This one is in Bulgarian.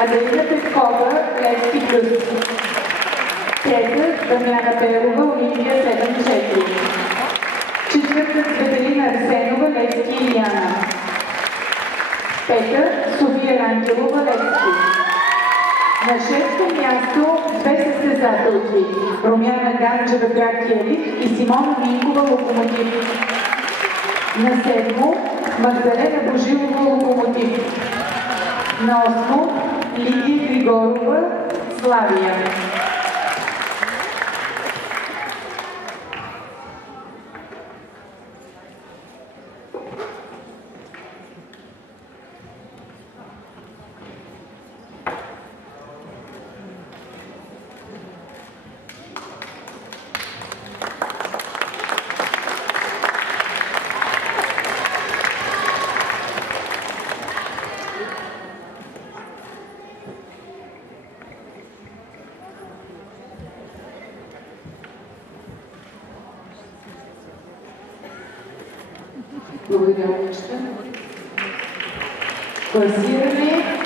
Аделина Петкова, Левски плюс. Трета, Дамяна Пелова, Олимпия 7-4. Четвърта, Светелина Арсенова, Левски Илияна. Пета, София Рангелова, Левски. На шесто място две състезателки – Румяна Ганджева, Тракия Лик и Симона Минкова, Локомотив. На седмо, Магдалена Божилова, Локомотив. На осмо, Лидия Григорова, Славия. Благодаря, Класиране